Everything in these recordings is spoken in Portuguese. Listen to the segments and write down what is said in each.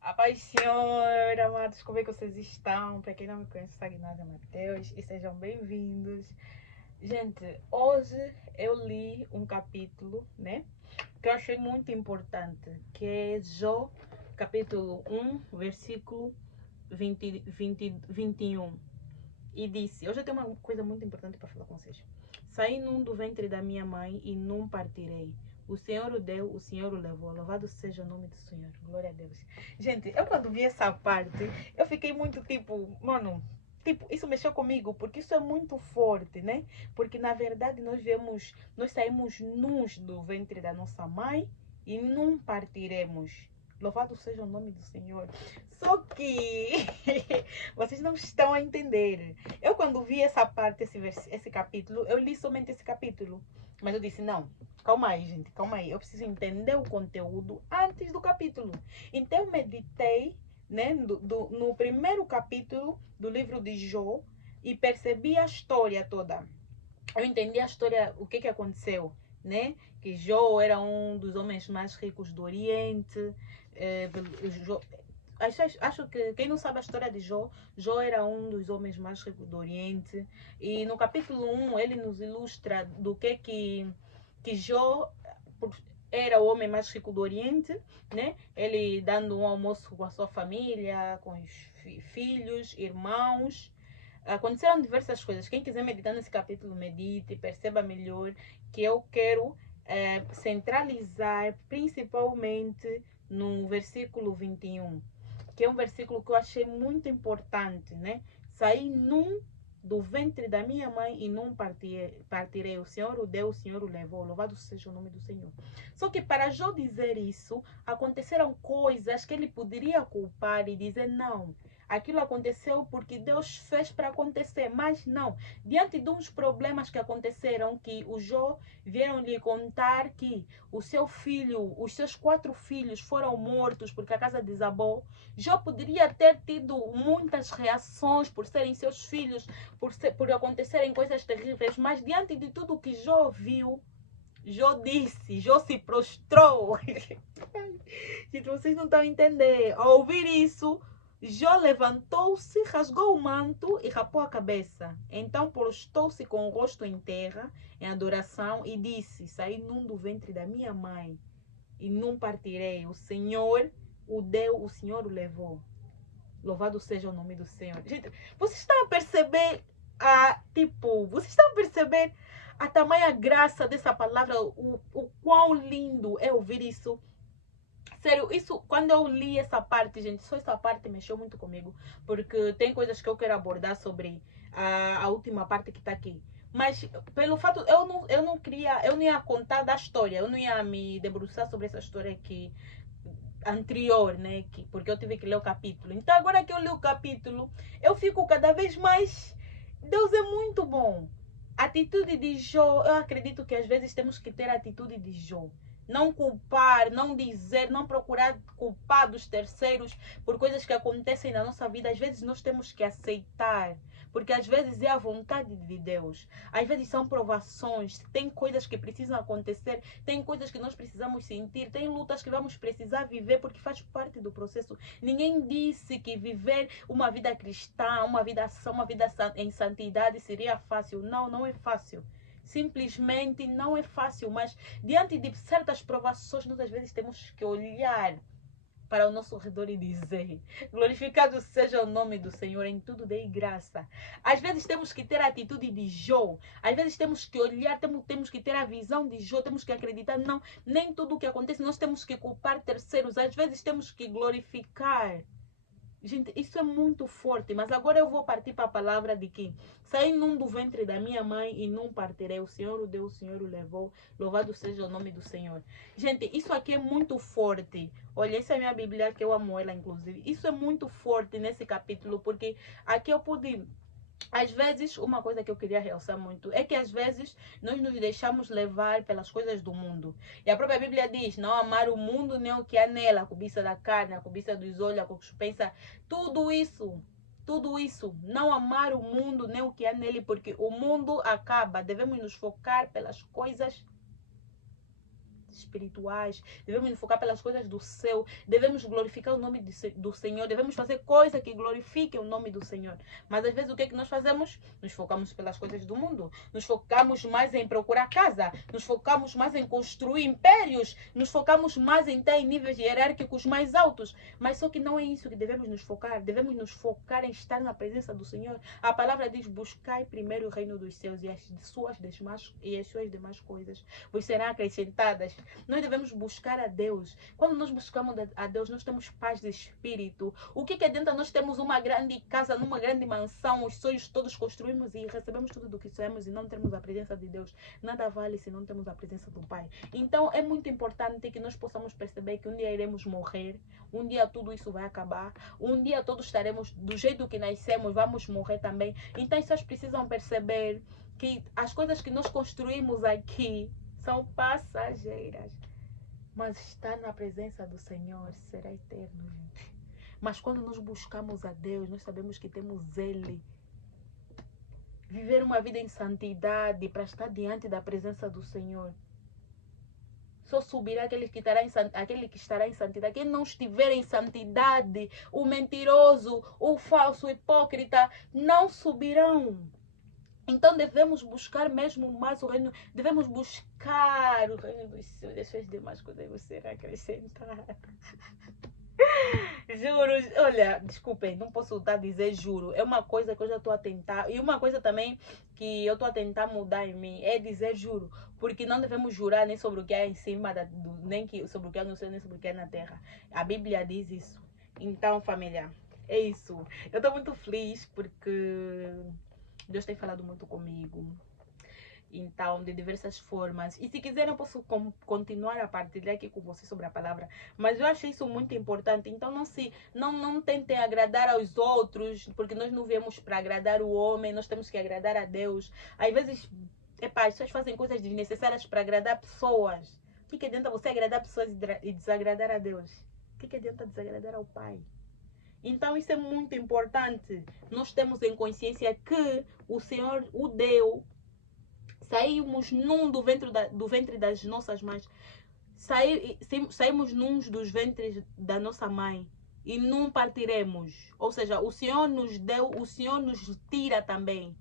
A paz, Senhor, amados, como é que vocês estão? Para quem não me conhece, sou a Ignácia Mateus e sejam bem-vindos. Gente, hoje eu li um capítulo, né, que eu achei muito importante, que é Jó, capítulo 1, versículo 21. E disse, hoje eu tenho uma coisa muito importante para falar com vocês. Saí num do ventre da minha mãe e não partirei. O Senhor o deu, o Senhor o levou. Louvado seja o nome do Senhor. Glória a Deus. Gente, eu quando vi essa parte, eu fiquei muito tipo, mano, tipo, isso mexeu comigo, porque isso é muito forte, né? Porque na verdade nós saímos nus do ventre da nossa mãe e não partiremos. Louvado seja o nome do Senhor. Só que vocês não estão a entender. Eu quando vi essa parte, esse capítulo, eu li somente esse capítulo. Mas eu disse, não, calma aí, gente, calma aí. Eu preciso entender o conteúdo antes do capítulo. Então eu meditei, né, no primeiro capítulo do livro de Jó e percebi a história toda. Eu entendi a história, o que aconteceu, né? Que Jó era um dos homens mais ricos do Oriente. É, Jó, acho que quem não sabe a história de Jó, Jó era um dos homens mais ricos do Oriente. E no capítulo 1 ele nos ilustra do que Jó era o homem mais rico do Oriente, né? Ele dando um almoço com a sua família, com os filhos, irmãos. Aconteceram diversas coisas. Quem quiser meditar nesse capítulo, medite, perceba melhor que eu quero centralizar principalmente no versículo 21, que é um versículo que eu achei muito importante, né? Saí num do ventre da minha mãe e não partirei. O Senhor o deu, o Senhor o levou. Louvado seja o nome do Senhor. Só que para Jó dizer isso, aconteceram coisas que ele poderia culpar e dizer não. Aquilo aconteceu porque Deus fez para acontecer, mas não. Diante de uns problemas que aconteceram, que o Jó vieram lhe contar que o seu filho, os seus 4 filhos foram mortos porque a casa desabou. Jó poderia ter tido muitas reações por serem seus filhos, por acontecerem coisas terríveis, mas diante de tudo que Jó viu, Jó disse, Jó se prostrou. Gente, vocês não estão a entender. Ao ouvir isso, Jó levantou-se, rasgou o manto e rapou a cabeça. Então prostou-se com o rosto em terra, em adoração, e disse: Saí num do ventre da minha mãe e não partirei. O Senhor o deu, o Senhor o levou. Louvado seja o nome do Senhor. Gente, vocês estão a perceber vocês estão a perceber a tamanha graça dessa palavra, o quão lindo é ouvir isso. Sério, isso, quando eu li essa parte, gente, só essa parte mexeu muito comigo, porque tem coisas que eu quero abordar sobre a última parte que está aqui. Mas pelo fato, eu não ia contar da história, eu não ia me debruçar sobre essa história aqui anterior, né? Porque eu tive que ler o capítulo. Então agora que eu li o capítulo, eu fico cada vez mais. Deus é muito bom. A atitude de Jó, eu acredito que às vezes temos que ter a atitude de Jó. Não culpar, não dizer, não procurar culpar dos terceiros por coisas que acontecem na nossa vida. Às vezes nós temos que aceitar, porque às vezes é a vontade de Deus. Às vezes são provações, tem coisas que precisam acontecer, tem coisas que nós precisamos sentir, tem lutas que vamos precisar viver porque faz parte do processo. Ninguém disse que viver uma vida cristã, uma vida sã, uma vida em santidade seria fácil. Não, não é fácil. Simplesmente não é fácil, mas diante de certas provações, nós às vezes temos que olhar para o nosso redor e dizer: glorificado seja o nome do Senhor, em tudo dei graça. Às vezes temos que ter a atitude de Jó, às vezes temos que olhar, temos que ter a visão de Jó, temos que acreditar, não, nem tudo o que acontece nós temos que culpar terceiros, às vezes temos que glorificar. Gente, isso é muito forte, mas agora eu vou partir para a palavra de que saí num do ventre da minha mãe e não partirei. O Senhor o deu, o Senhor o levou. Louvado seja o nome do Senhor. Gente, isso aqui é muito forte. Olha, essa é a minha Bíblia, que eu amo ela, inclusive. Isso é muito forte nesse capítulo, porque aqui eu pude. Às vezes, uma coisa que eu queria realçar muito é que às vezes nós nos deixamos levar pelas coisas do mundo. E a própria Bíblia diz: não amar o mundo nem o que há nela, a cobiça da carne, a cobiça dos olhos, a concupiscência, tudo isso, não amar o mundo nem o que há nele, porque o mundo acaba. Devemos nos focar pelas coisas espirituais, devemos nos focar pelas coisas do céu, devemos glorificar o nome do Senhor, devemos fazer coisas que glorifiquem o nome do Senhor. Mas às vezes o que é que nós fazemos? Nos focamos pelas coisas do mundo, nos focamos mais em procurar casa, nos focamos mais em construir impérios, nos focamos mais em ter níveis hierárquicos mais altos. Mas só que não é isso que devemos nos focar em estar na presença do Senhor. A palavra diz: buscai primeiro o reino dos céus e as suas demais coisas vos serão acrescentadas. Nós devemos buscar a Deus. Quando nós buscamos a Deus, nós temos paz de espírito. O que adianta nós termos uma grande casa, numa grande mansão, os sonhos todos construímos e recebemos tudo do que sonhamos e não termos a presença de Deus? Nada vale se não temos a presença do Pai. Então é muito importante que nós possamos perceber que um dia iremos morrer, um dia tudo isso vai acabar, um dia todos estaremos do jeito que nascemos, vamos morrer também. Então as pessoas precisam perceber que as coisas que nós construímos aqui são passageiras, mas estar na presença do Senhor será eterno, gente. Mas quando nós buscamos a Deus, nós sabemos que temos Ele. Viver uma vida em santidade para estar diante da presença do Senhor. Só subirá aquele que estará em santidade. Quem não estiver em santidade, o mentiroso, o falso, o hipócrita, não subirão. Então devemos buscar mesmo mais o reino, devemos buscar o reino dos céus, deixar as demais coisas você acrescentar. Juro, olha, desculpem, não posso estar a dizer juro, é uma coisa que eu já estou a tentar, e uma coisa também que eu estou a tentar mudar em mim, é dizer juro, porque não devemos jurar nem sobre o que é em cima, nem sobre o que é no céu, nem sobre o que é na terra. A Bíblia diz isso. Então, família, é isso. Eu estou muito feliz porque Deus tem falado muito comigo, então, de diversas formas. E se quiserem, eu posso continuar a partilhar aqui com vocês sobre a palavra. Mas eu achei isso muito importante. Então, não tentem agradar aos outros, porque nós não viemos para agradar o homem, nós temos que agradar a Deus. Às vezes, as pessoas fazem coisas desnecessárias para agradar pessoas. O que adianta você agradar pessoas e desagradar a Deus? O que adianta desagradar ao Pai? Então isso é muito importante. Nós temos em consciência que o Senhor o deu. Saímos num do ventre das nossas mães. Saímos num dos ventres da nossa mãe. E não partiremos. Ou seja, o Senhor nos deu, o Senhor nos tira também.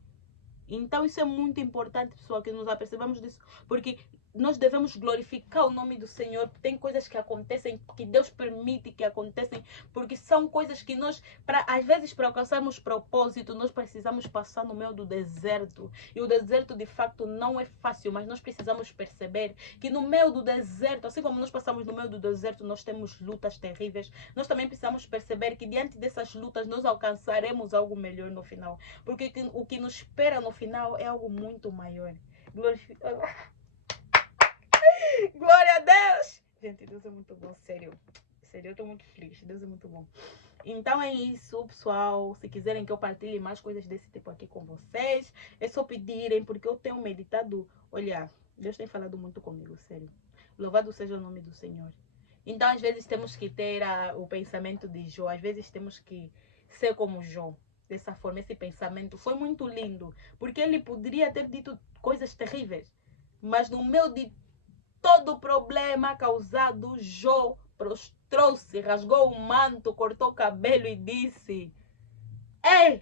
Então isso é muito importante, pessoal, que nos apercebamos disso. Porque nós devemos glorificar o nome do Senhor. Tem coisas que acontecem, que Deus permite que acontecem, porque são coisas que nós, às vezes, para alcançarmos propósito, nós precisamos passar no meio do deserto. E o deserto, de facto, não é fácil, mas nós precisamos perceber que no meio do deserto, assim como nós passamos no meio do deserto, nós temos lutas terríveis. Nós também precisamos perceber que diante dessas lutas, nós alcançaremos algo melhor no final. Porque o que nos espera no final é algo muito maior. Glória a Deus! Gente, Deus é muito bom, sério. Sério, eu tô muito feliz. Deus é muito bom. Então é isso, pessoal. Se quiserem que eu partilhe mais coisas desse tipo aqui com vocês, é só pedirem, porque eu tenho meditado. Olha, Deus tem falado muito comigo, sério. Louvado seja o nome do Senhor. Então, às vezes, temos que ter o pensamento de Jó. Às vezes, temos que ser como Jó. Dessa forma, esse pensamento foi muito lindo. Porque ele poderia ter dito coisas terríveis. Mas no meio de todo o problema causado, Jó prostrou-se, rasgou o manto, cortou o cabelo e disse: ei,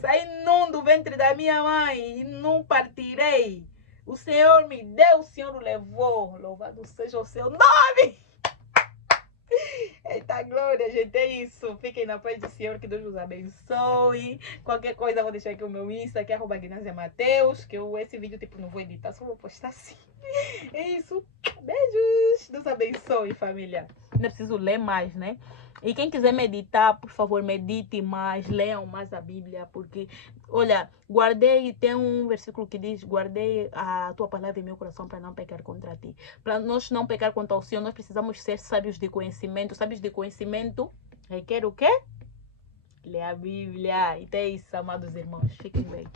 saí num do ventre da minha mãe e não partirei. O Senhor me deu, o Senhor o levou. Louvado seja o seu nome. Eita glória, gente, é isso. Fiquem na paz do Senhor, que Deus vos abençoe. Qualquer coisa, vou deixar aqui o meu Insta, que é @GnaziaMatheus, que esse vídeo, tipo, não vou editar, só vou postar assim. É isso. Beijos. Deus abençoe, família. Ainda preciso ler mais, né? E quem quiser meditar, por favor, medite mais, leiam mais a Bíblia, porque, olha, tem um versículo que diz: guardei a tua palavra em meu coração para não pecar contra ti. Para nós não pecar contra o Senhor, nós precisamos ser sábios de conhecimento. Sábios de conhecimento requer o quê? Ler a Bíblia. Então é isso, amados irmãos. Fiquem bem.